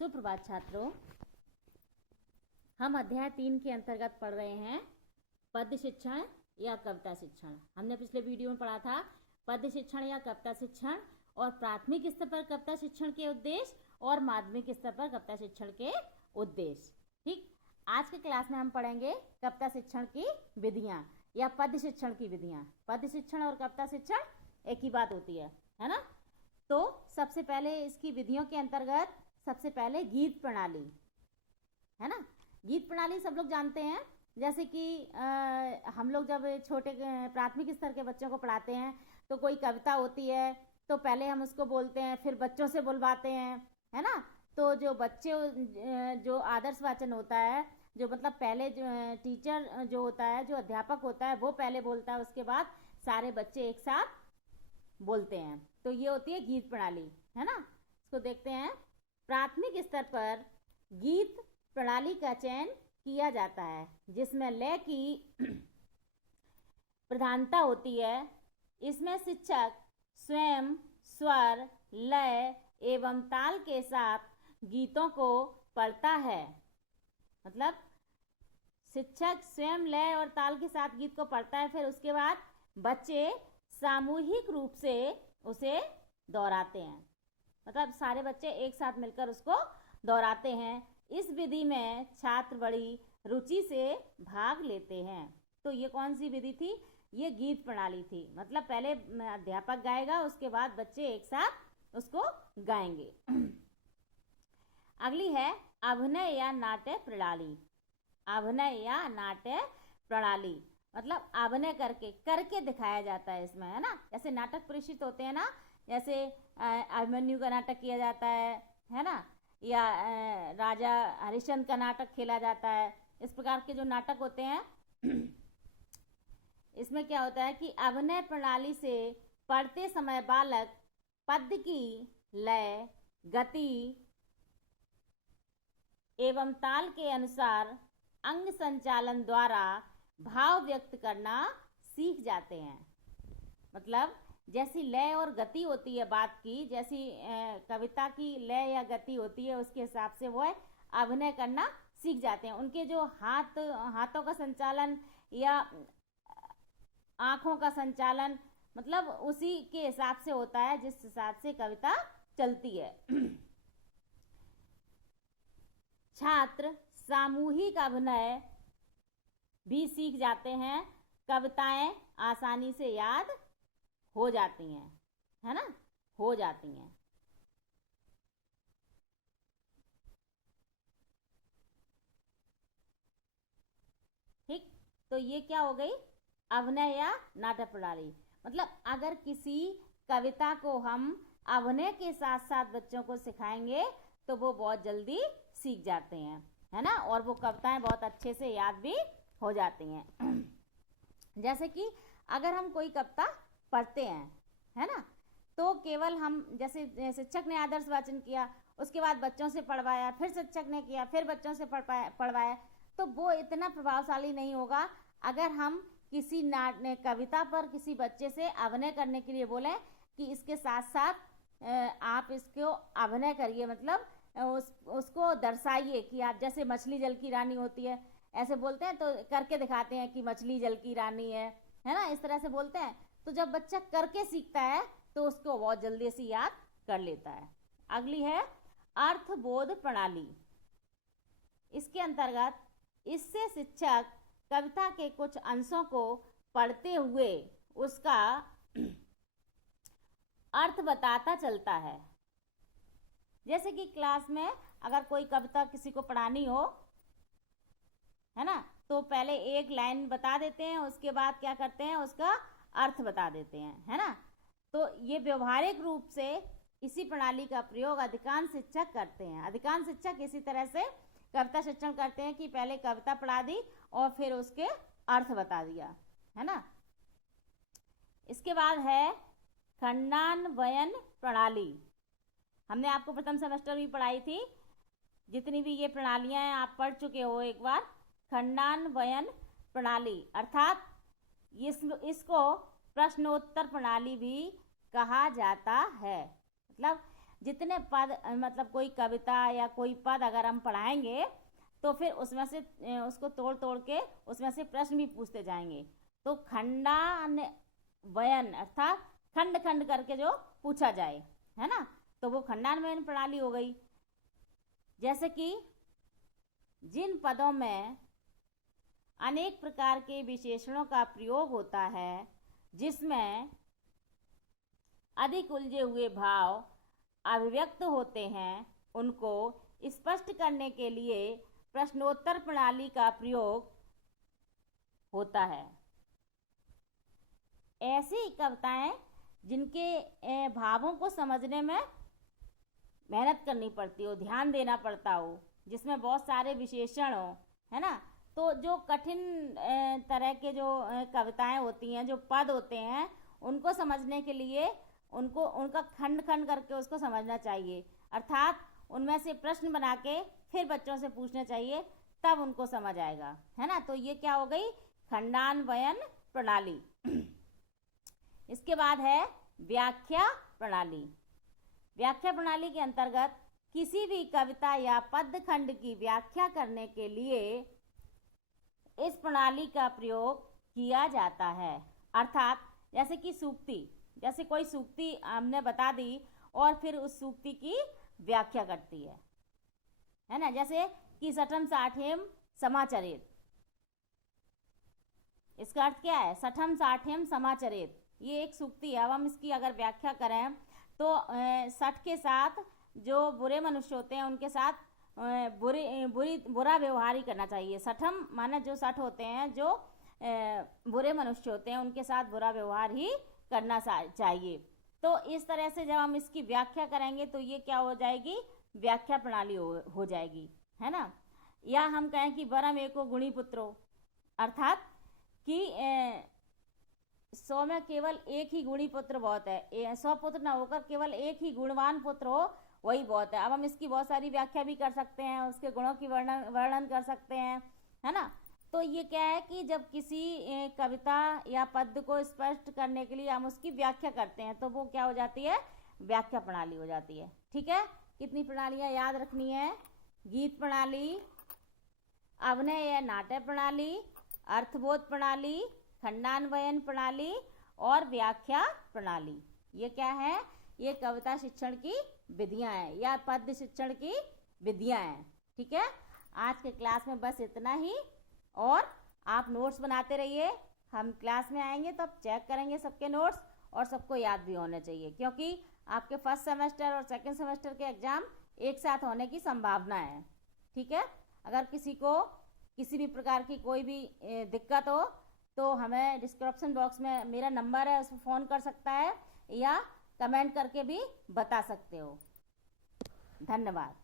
सुप्रभात छात्रों, हम अध्याय 3 के अंतर्गत पढ़ रहे हैं पद्य शिक्षण या कविता शिक्षण। हमने पिछले वीडियो में पढ़ा था पद्य शिक्षण या कविता शिक्षण और प्राथमिक स्तर पर कविता शिक्षण के उद्देश्य और माध्यमिक स्तर पर कविता शिक्षण के उद्देश्य। ठीक, आज के क्लास में हम पढ़ेंगे कविता शिक्षण की विधियां या पद्य शिक्षण की विधियां। पद्य शिक्षण और कविता शिक्षण एक ही बात होती है ना। तो सबसे पहले इसकी विधियों के अंतर्गत सबसे पहले गीत प्रणाली है ना। गीत प्रणाली सब लोग जानते हैं, जैसे कि हम लोग जब छोटे प्राथमिक स्तर के बच्चों को पढ़ाते हैं तो कोई कविता होती है तो पहले हम उसको बोलते हैं, फिर बच्चों से बुलवाते हैं, है ना। तो जो बच्चे जो आदर्श वाचन होता है, जो मतलब पहले जो टीचर जो होता है, जो अध्यापक होता है, वो पहले बोलता है, उसके बाद सारे बच्चे एक साथ बोलते हैं। तो ये होती है गीत प्रणाली, है ना। इसको देखते हैं। प्राथमिक स्तर पर गीत प्रणाली का चयन किया जाता है जिसमें लय की प्रधानता होती है। इसमें शिक्षक स्वयं स्वर, लय एवं ताल के साथ गीतों को पढ़ता है। मतलब शिक्षक स्वयं लय और ताल के साथ गीत को पढ़ता है, फिर उसके बाद बच्चे सामूहिक रूप से उसे दोहराते हैं। मतलब सारे बच्चे एक साथ मिलकर उसको दोहराते हैं। इस विधि में छात्र बड़ी रुचि से भाग लेते हैं। तो ये कौन सी विधि थी? ये गीत प्रणाली थी। मतलब पहले अध्यापक गाएगा, उसके बाद बच्चे एक साथ उसको गाएंगे। अगली है अभिनय या नाट्य प्रणाली। अभिनय या नाट्य प्रणाली मतलब अभिनय करके दिखाया जाता है इसमें, है ना। जैसे नाटक प्रदर्शित होते हैं ना, जैसे अभिमन्यु का नाटक किया जाता है ना, या राजा हरिश्चंद्र का नाटक खेला जाता है। इस प्रकार के जो नाटक होते हैं इसमें क्या होता है कि अभिनय प्रणाली से पढ़ते समय बालक पद्य की लय, गति एवं ताल के अनुसार अंग संचालन द्वारा भाव व्यक्त करना सीख जाते हैं। मतलब जैसी लय और गति होती है बात की, जैसी कविता की लय या गति होती है, उसके हिसाब से वो अभिनय करना सीख जाते हैं। उनके जो हाथों का संचालन या आंखों का संचालन मतलब उसी के हिसाब से होता है जिस हिसाब से कविता चलती है। छात्र सामूहिक अभिनय भी सीख जाते हैं। कविताएं आसानी से याद हो जाती हैं, है ना, हो जाती हैं। ठीक, तो ये क्या हो गई? अभिनय या नाटक प्रणाली। मतलब अगर किसी कविता को हम अभिनय के साथ साथ बच्चों को सिखाएंगे तो वो बहुत जल्दी सीख जाते हैं, है ना, और वो कविताएं बहुत अच्छे से याद भी हो जाती हैं। जैसे कि अगर हम कोई कविता पढ़ते हैं, है ना, तो केवल हम जैसे शिक्षक ने आदर्श वाचन किया, उसके बाद बच्चों से पढ़वाया, फिर शिक्षक ने किया, फिर बच्चों से पढ़वाया, तो वो इतना प्रभावशाली नहीं होगा। अगर हम किसी कविता पर किसी बच्चे से अभिनय करने के लिए बोलें कि इसके साथ साथ आप इसको अभिनय करिए, मतलब उसको दर्शाइए कि आप जैसे मछली जल की रानी होती है, ऐसे बोलते हैं तो करके दिखाते हैं कि मछली जल की रानी है ना, इस तरह से बोलते हैं। तो जब बच्चा करके सीखता है तो उसको बहुत जल्दी से याद कर लेता है। अगली है अर्थबोध प्रणाली। इसके अंतर्गत इससे शिक्षक कविता के कुछ अंशों को पढ़ते हुए उसका अर्थ बताता चलता है। जैसे कि क्लास में अगर कोई कविता किसी को पढ़ानी हो, है ना, तो पहले एक लाइन बता देते हैं, उसके बाद क्या करते हैं, उसका अर्थ बता देते हैं, है ना। तो ये व्यवहारिक रूप से इसी प्रणाली का प्रयोग अधिकांश शिक्षक करते हैं। अधिकांश शिक्षक इसी तरह से कविता शिक्षण करते हैं कि पहले कविता पढ़ा दी और फिर उसके अर्थ बता दिया, है ना। इसके बाद है खंडान्वयन प्रणाली। हमने आपको प्रथम सेमेस्टर भी पढ़ाई थी। जितनी भी ये प्रणालियां हैं आप पढ़ चुके हो एक बार। खंडान्वयन प्रणाली अर्थात इसको प्रश्नोत्तर प्रणाली भी कहा जाता है। मतलब जितने पद मतलब कोई कविता या कोई पद अगर हम पढ़ाएंगे तो फिर उसमें से उसको तोड़ तोड़ के उसमें से प्रश्न भी पूछते जाएंगे। तो खंडान वयन अर्थात खंड खंड करके जो पूछा जाए, है ना, तो वो खंडान्वयन प्रणाली हो गई। जैसे कि जिन पदों में अनेक प्रकार के विशेषणों का प्रयोग होता है, जिसमें अधिक उलझे हुए भाव अभिव्यक्त होते हैं, उनको स्पष्ट करने के लिए प्रश्नोत्तर प्रणाली का प्रयोग होता है। ऐसी कविताएं जिनके भावों को समझने में मेहनत करनी पड़ती हो, ध्यान देना पड़ता हो, जिसमें बहुत सारे विशेषण हो, है ना, तो जो कठिन तरह के जो कविताएं होती हैं, जो पद होते हैं, उनको समझने के लिए उनको उनका खंड खंड करके उसको समझना चाहिए। अर्थात उनमें से प्रश्न बना के फिर बच्चों से पूछना चाहिए, तब उनको समझ आएगा, है ना। तो ये क्या हो गई, खंडान्वयन प्रणाली। इसके बाद है व्याख्या प्रणाली। व्याख्या प्रणाली के अंतर्गत किसी भी कविता या पद खंड की व्याख्या करने के लिए इस प्रणाली का प्रयोग किया जाता है। अर्थात जैसे कि सूक्ति, जैसे कोई सूक्ति हमने बता दी और फिर उस सूक्ति की व्याख्या करती है ना। जैसे कि सठम साठेम समाचरेत, इसका अर्थ क्या है, सठम साठेम समाचरेत, ये एक सूक्ति है। अब हम इसकी अगर व्याख्या करें तो सठ के साथ जो बुरे मनुष्य होते हैं उनके साथ बुरा व्यवहार ही करना चाहिए। सठम माने जो सठ होते हैं, जो बुरे मनुष्य होते हैं, उनके साथ बुरा व्यवहार ही करना चाहिए। तो इस तरह से जब हम इसकी व्याख्या करेंगे तो ये क्या हो जाएगी, व्याख्या प्रणाली हो जाएगी, है ना। या हम कहें कि वरम एको गुणी पुत्रो, अर्थात कि 100 में केवल एक ही गुणी पुत्र बहुत है, 100 पुत्र ना होकर केवल एक ही गुणवान पुत्र हो, वही बहुत है। अब हम इसकी बहुत सारी व्याख्या भी कर सकते हैं, उसके गुणों की वर्णन कर सकते हैं, है ना। तो ये क्या है कि जब किसी कविता या पद को स्पष्ट करने के लिए हम उसकी व्याख्या करते हैं तो वो क्या हो जाती है, व्याख्या प्रणाली हो जाती है। ठीक है, कितनी प्रणालियां याद रखनी है, गीत प्रणाली, अभिनय या नाट्य प्रणाली, अर्थबोध प्रणाली, खंडान्वयन प्रणाली और व्याख्या प्रणाली। ये क्या है, ये कविता शिक्षण की विधियां हैं या पद्य शिक्षण की विधियां हैं। ठीक है, आज के क्लास में बस इतना ही, और आप नोट्स बनाते रहिए। हम क्लास में आएंगे तो अब चेक करेंगे सबके नोट्स, और सबको याद भी होने चाहिए, क्योंकि आपके फर्स्ट सेमेस्टर और सेकंड सेमेस्टर के एग्जाम एक साथ होने की संभावना है। ठीक है, अगर किसी को किसी भी प्रकार की कोई भी दिक्कत हो तो हमें डिस्क्रिप्शन बॉक्स में मेरा नंबर है, उस पर फ़ोन कर सकता है या कमेंट करके भी बता सकते हो। धन्यवाद।